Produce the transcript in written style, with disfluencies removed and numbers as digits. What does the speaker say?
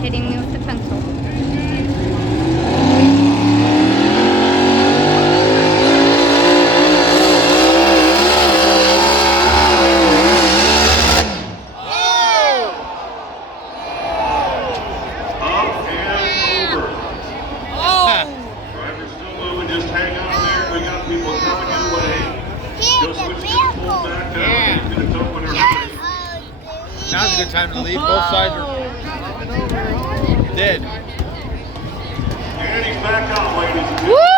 hitting me with the pencil. Now's a good time to leave. Both sides are dead. And he's back out, ladies. Woo!